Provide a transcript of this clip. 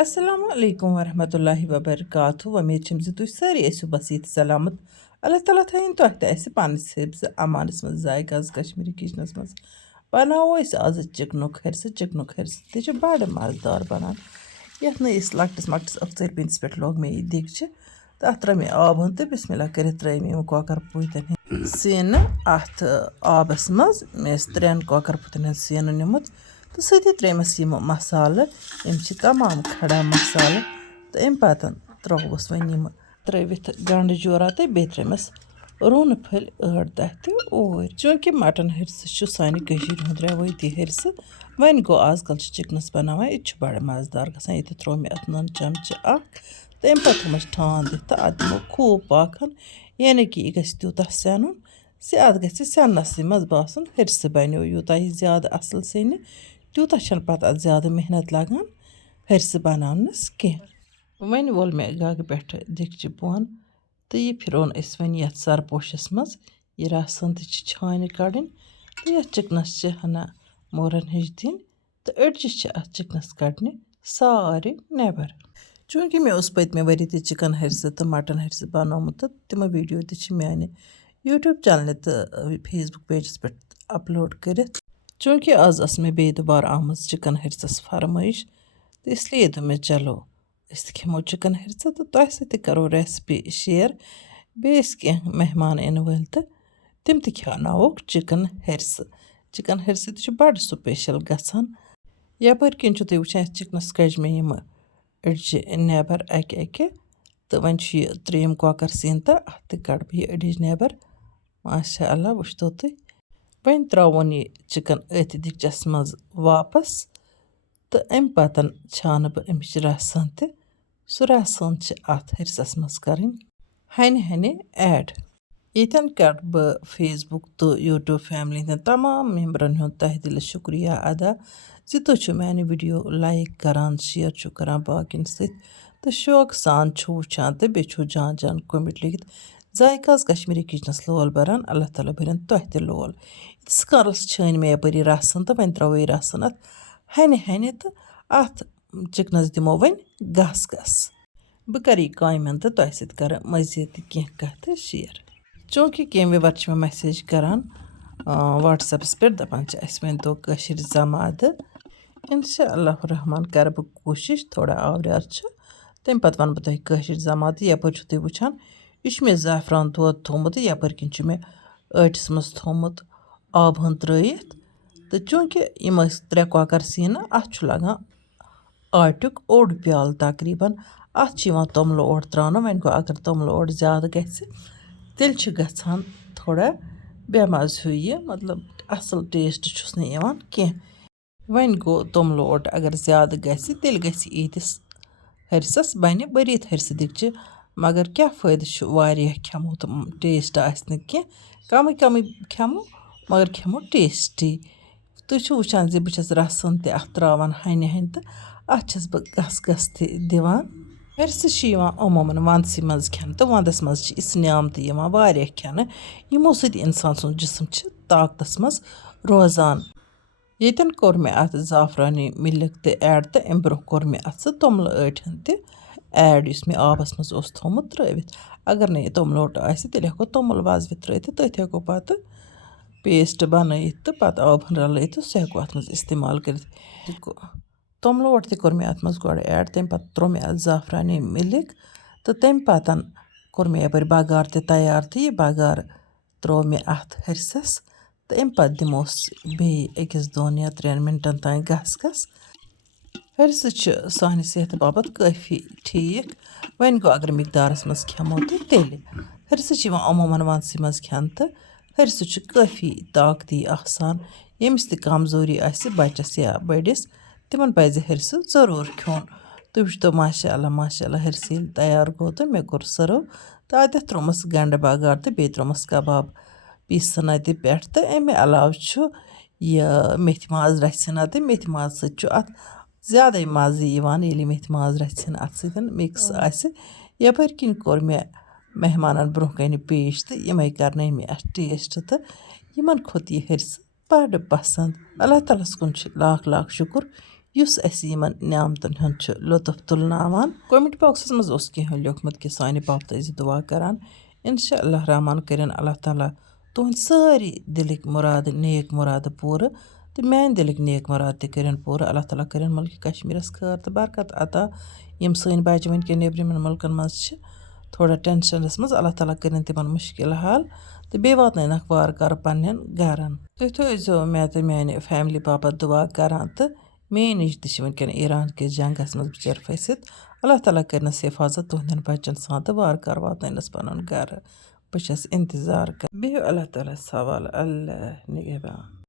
Assalamu alaikum warahmatullahi wabarakatuh. Umeed چھم زِ تُہۍ سٲری ٲسِو بسیٖت سلامت. اللہ تعالیٰ تھٲیِن تۄہہِ تہِ اَسہِ پنٛنِس حِفظِ اَمانَس منٛز ذایقہٕ آز کشمیٖری کِچنَس منٛز بناوو أسۍ آزٕ چِکنُک ہرسہٕ تہِ چھِ بَڑٕ مَزٕدار بَنان. یَتھ نہٕ أسۍ لۄکٹِس مۄکٹِس ٲخژَرِ پیٖنتِس پٮ۪ٹھ لوگ مےٚ یہِ دیٖگچہِ تَتھ ترٛٲے مےٚ آب ہُن تہٕ بِسمِلّہ کٔرِتھ ترٛٲے مےٚ یِم کۄکَر پوٗتٮ۪ن ہِنٛدۍ سیٖنہٕ اَتھ آبَس منٛز. مےٚ ٲسۍ 3 کۄکَر پوٗتٮ۪ن ہُنٛد سیٖنہٕ نِمُت تہٕ سۭتی ترٛٲیمَس یِم مصالہٕ. یِم چھِ تمام کھڑا مصالہٕ تہٕ اَمہِ پَتہٕ ترٛووُس وۄنۍ یِم ترٛٲوِتھ گنٛڈٕ جورا تہٕ بیٚیہِ ترٛٲیمَس روٗنہٕ پھٔلۍ 8-10 تہِ اوٗرۍ. چوٗنٛکہِ مَٹن ہرسہٕ چھُ سانہِ کٔشیٖرِ ہُنٛد رٮ۪وٲیتی ہرسہٕ. وۄنۍ گوٚو آز کل چھِ چِکنَس بَناوان یہِ تہِ چھُ بَڑٕ مَزٕدار گژھان. ییٚتہِ ترٛوو مےٚ اَتھ نُن چَمچہٕ اَکھ تہٕ اَمہِ پَتہٕ تھوٚمَس ٹھانٛد دِتھ تہٕ اَتھ دِمو خوٗب پاکھَن. یعنی کہِ یہِ گژھِ تیوٗتاہ سٮ۪نُن اَتھ گژھِ سٮ۪ننَسٕے منٛز باسُن ہرسہٕ بَنیو. یوٗتاہ یہِ زیادٕ اَصٕل سیٚنہِ تیوٗتاہ چھَنہٕ پَتہٕ اَتھ زیادٕ محنت لگان ہرسہٕ بَناونَس کینٛہہ. وۄنۍ وول مےٚ گَگہٕ پٮ۪ٹھٕ دیٖگچہِ بۄن تہٕ یہِ پھِرون أسۍ وۄنۍ یَتھ سرپوشَس منٛز. یہِ رَسَن تہِ چھِ چھانہِ کَڑٕنۍ تہٕ یَتھ چِکنَس چھِ ہنا مورَن ہِش دِنۍ تہٕ أڑجہِ چھِ اَتھ چِکنَس کَڑنہِ سارے نٮ۪بر. چوٗنٛکہِ مےٚ اوس پٔتمہِ ؤری تہِ چِکَن ہرسہٕ تہٕ مَٹن ہرسہٕ بَنومُت تہٕ تِمو ویٖڈیو تہِ چھِ میٛانہِ یوٗٹیوٗب چَنلہِ تہٕ فیس بُک پیجَس پٮ۪ٹھ اَپلوڈ کٔرِتھ. چوٗنٛکہِ آز ٲس مےٚ بیٚیہِ دُبارٕ آمٕژ چِکَن ہرسَس فرمٲیِش تہٕ اِسلیے دوٚپ مےٚ چلو أسۍ تہِ کھٮ۪مو چِکَن ہرسہٕ تہٕ تۄہہِ سۭتۍ تہِ کَرو رٮ۪سپی شِیَر. بیٚیہِ ٲسۍ کینٛہہ مہمان یِنہٕ وٲلۍ تہٕ تِم تہِ کھیٛاوناووکھ چِکَن ہرسہٕ. چِکَن ہرسہٕ تہِ چھُ بَڑٕ سُپیشَل گژھان. یَپٲرۍ کِنۍ چھُ تُہۍ وٕچھان اَتھ چِکنَس کَجہِ مےٚ یِمہٕ أڑجہِ نٮ۪بر اَکہِ تہٕ وۄنۍ چھُ یہِ 3یِم کۄکَر سیٖن تہٕ اَتھ تہِ کَڑٕ بہٕ یہِ أڑِج نٮ۪بر. ماشاء اللہ وٕچھتو تُہۍ. وۄنۍ ترٛاوُن یہِ چِکَن أتھۍ دیٖگچَس منٛز واپَس تہٕ اَمہِ پَتہٕ چھانہٕ بہٕ اَمِچ رَسَن تہِ. سُہ رَسَن چھِ اَتھ ہرسَس منٛز کَرٕنۍ ہَنہِ ایڈ. ییٚتٮ۪ن کَرٕ بہٕ فیس بُک تہٕ یوٗٹیوٗب فیملی ہِنٛدٮ۪ن تمام مٮ۪مبرَن ہُنٛد تہہِ دِلہِ شُکریہ ادا زِ تُہۍ چھُو میٛانہِ ویٖڈیو لایک کَران شِیَر چھُو کَران باقیَن سۭتۍ تہٕ شوقہٕ سان چھُو وٕچھان تہٕ بیٚیہِ چھُو جان جان کوٚمٮ۪نٛٹ لیکھِتھ ذایقہٕ آز کشمیٖری کِچنَس لول بَران. اللہ تعالیٰ بٔرِنۍ تۄہہِ تہِ لول. ییٖتِس کالَس چھٲنۍ مےٚ یَپٲری رَسَن تہٕ وۄنۍ ترٛاوو یہِ رَسَن اَتھ ہَنہِ تہٕ اَتھ چِکنَس دِمو وۄنۍ گَس. بہٕ کَرٕ یہِ کامہِ تہٕ تۄہہِ سۭتۍ کَرٕ مٔزیٖد تہِ کینٛہہ کَتھٕ شِیَر. چوٗنٛکہِ کینٛہہ وِوَر چھِ مےٚ مٮ۪سیج کَران وَٹسیپَس پٮ۪ٹھ دَپان چھِ اَسہِ ؤنۍتو کٲشِر زَمادٕ. اِنشاء اللہ الرحمان کَرٕ بہٕ کوٗشِش. تھوڑا آوریر چھُ تَمہِ پَتہٕ وَنہٕ بہٕ تۄہہِ کٲشِر زَمادٕ. یَپٲرۍ چھُو تُہۍ وٕچھان یہِ چھُ مےٚ زعفران دۄد تھوٚمُت تہٕ یَپٲرۍ کِنۍ چھُ مےٚ ٲٹِس منٛز تھوٚمُت آبہٕ ہن ترٛٲیِتھ تہٕ چوٗنٛکہِ یِم ٲسۍ 3 کۄکَر سیٖنہٕ اَتھ چھُ لَگان آٹیُک اوٚڑ پیٛالہٕ تقریٖباً. اَتھ چھُ یِوان توٚملہٕ اوٚڑ ترٛاونہٕ. وۄنۍ گوٚو اگر توٚملہٕ اوٚڑ زیادٕ گژھِ تیٚلہِ چھُ گژھان تھوڑا بے مَزٕ ہیوٗ یہِ مطلب اَصٕل ٹیسٹ چھُس نہٕ یِوان کینٛہہ. وۄنۍ گوٚو توٚملہٕ اوٚڑ اگر زیادٕ گژھِ تیٚلہِ گژھِ ییٖتِس ہرسَس بَنہِ بٔرِتھ ہرسہٕ دیٖگچہِ. مگر کیٛاہ فٲیدٕ چھُ واریاہ کھٮ۪مو تہٕ ٹیسٹ آسہِ نہٕ کینٛہہ. کَمٕے کھٮ۪مو مگر کھٮ۪مو ٹیسٹی. تُہۍ چھُو وٕچھان زِ بہٕ چھَس رَسَن تہِ اَتھ ترٛاوان ہَنہِ تہٕ اَتھ چھَس بہٕ گَس تہِ دِوان. ہرسہٕ چھِ یِوان عموٗماً وَنٛدسٕے منٛز کھٮ۪نہٕ تہٕ وَنٛدَس منٛز چھِ یِژھ نعمتہٕ یِوان واریاہ کھٮ۪نہٕ یِمو سۭتۍ اِنسان سُنٛد جِسم چھِ طاقتَس منٛز روزان. ییٚتٮ۪ن کوٚر مےٚ اَتھ زعفرانی مِلِک تہِ ایڈ تہٕ اَمہِ برونٛہہ کوٚر مےٚ اَتھ سُہ توٚملہٕ ٲٹۍ تہِ ایڈ یُس مےٚ آبَس منٛز اوس تھوٚمُت ترٛٲوِتھ. اگر نہٕ یہِ توٚملہٕ اوٚٹ آسہِ تیٚلہِ ہٮ۪کو توٚمُل وَزوِتھ ترٛٲیِتھ تہٕ تٔتھۍ ہٮ۪کو پَتہٕ پیسٹ بَنٲیِتھ تہٕ پَتہٕ آبہٕ ہن رَلٲیِتھ تہٕ سُہ ہٮ۪کو اَتھ منٛز اِستعمال کٔرِتھ. توٚملہٕ اوٚٹ تہِ کوٚر مےٚ اَتھ منٛز گۄڈٕ ایڈ. تَمہِ پَتہٕ ترٛوو مےٚ اَتھ زعفرانی مِلِک تہٕ تَمہِ پَتہٕ کوٚر مےٚ یَپٲرۍ بَگار تہِ تیار تہٕ یہِ بَگار ترٛوو مےٚ اَتھ ہرسَس تہٕ اَمہِ پَتہٕ دِموس بیٚیہِ 1-2 یا 3 مِنٹَن تانۍ گَس. ہرسہٕ چھِ سانہِ صحتہٕ باپَتھ کٲفی ٹھیٖک. وۄنۍ گوٚو اگر مقدارَس منٛز کھٮ۪مو تہٕ تیٚلہِ ہرسہٕ چھِ یِوان عموٗماً وَنٛدسٕے منٛز کھٮ۪نہٕ تہٕ ہرسہٕ چھُ کٲفی طاقتی آسان. ییٚمِس تہِ کَمزوٗری آسہِ بَچَس یا بٔڑِس تِمَن پَزِ ہرسہٕ ضروٗر کھیوٚن. تُہۍ وٕچھتو ماشاء اللہ ہرسہٕ ییٚلہِ تیار گوٚو تہٕ مےٚ کوٚر سٔرٕو تہٕ اَتٮ۪تھ ترٛوومَس گَنٛڈٕ بَگار تہٕ بیٚیہِ ترٛوومَس کَباب پیٖسِتھ اَتہِ پٮ۪ٹھ تہٕ اَمہِ علاوٕ چھُ یہِ میتھِ ماز رَژھِ ہنا تہٕ میتھِ ماز سۭتۍ چھُ اَتھ زیادَے مَزٕ یِوان ییٚلہِ یہِ میتھِ ماز رَژھِ ہنا اَتھ سۭتۍ مِکٕس آسہِ. یَپٲرۍ کِنۍ کوٚر مےٚ مہمانَن برونٛہہ کَنہِ پیش تہٕ یِمَے کَرنٲے مےٚ اَتھ ٹیسٹ تہٕ یِمَن کھوٚت یہِ ہرسہٕ بَڑٕ پَسنٛد. اللہ تعالیٰ ہَس کُن چھُ لاکھ شُکُر یُس اَسہِ یِمَن نعمتَن ہُنٛد چھُ لُطُف تُلناوان کوٚمٮ۪نٛٹ باکسَس منٛز اوس کینٛہہ لیوکھمُت کہِ سانہِ باپتھ ٲسۍ دُعا کَران اِنشاء اللہ رحمان کٔرِنۍ اللہ تعالیٰ تُہٕنٛدۍ سٲری دِلٕکۍ مُرادٕ نیک مُرادٕ پوٗرٕ تہٕ میٛانہِ دِلٕکۍ نیک مُراد تہِ کٔرِنۍ پوٗرٕ اللہ تعالیٰ کٔرِنۍ مُلکہِ کشمیٖرَس خٲر تہٕ برکت عطا یِم سٲنۍ بَچہِ وٕنۍکٮ۪ن نیٚبرِمٮ۪ن مُلکَن منٛز چھِ تھوڑا ٹٮ۪نشَنَس منٛز اللہ تعالیٰ کٔرِنۍ تِمَن مُشکِل حال تہٕ بیٚیہِ واتنٲیِنَکھ وارٕ کارٕ پنٛنٮ۪ن گَرَن تُہۍ تہِ ٲسۍزیو مےٚ تہٕ میٛانہِ فیملی باپتھ دُعا کَران تہٕ میٛٲنۍ نِش تہِ چھِ وٕنۍکٮ۪ن ایٖران کِس جنٛگَس منٛز بِچٲرۍ پھٔسِتھ اللہ تعالیٰ کٔرنَس حِفاظت تُہٕنٛدٮ۪ن بَچَن سان تہٕ وارٕ کارٕ واتنٲیِنَس پَنُن گَرٕ بہٕ چھَس اِنتظار کَران بِہِو اللہ تعالیٰ ہَس حوالہٕ اللہ نِگہبان